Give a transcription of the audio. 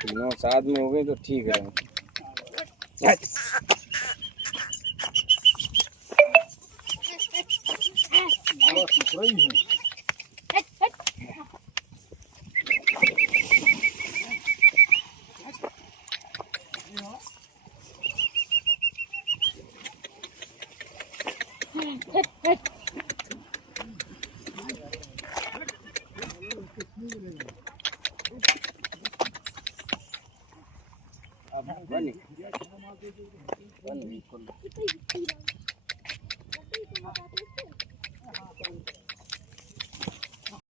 तीनों साथ में हो गए तो ठीक है। बनी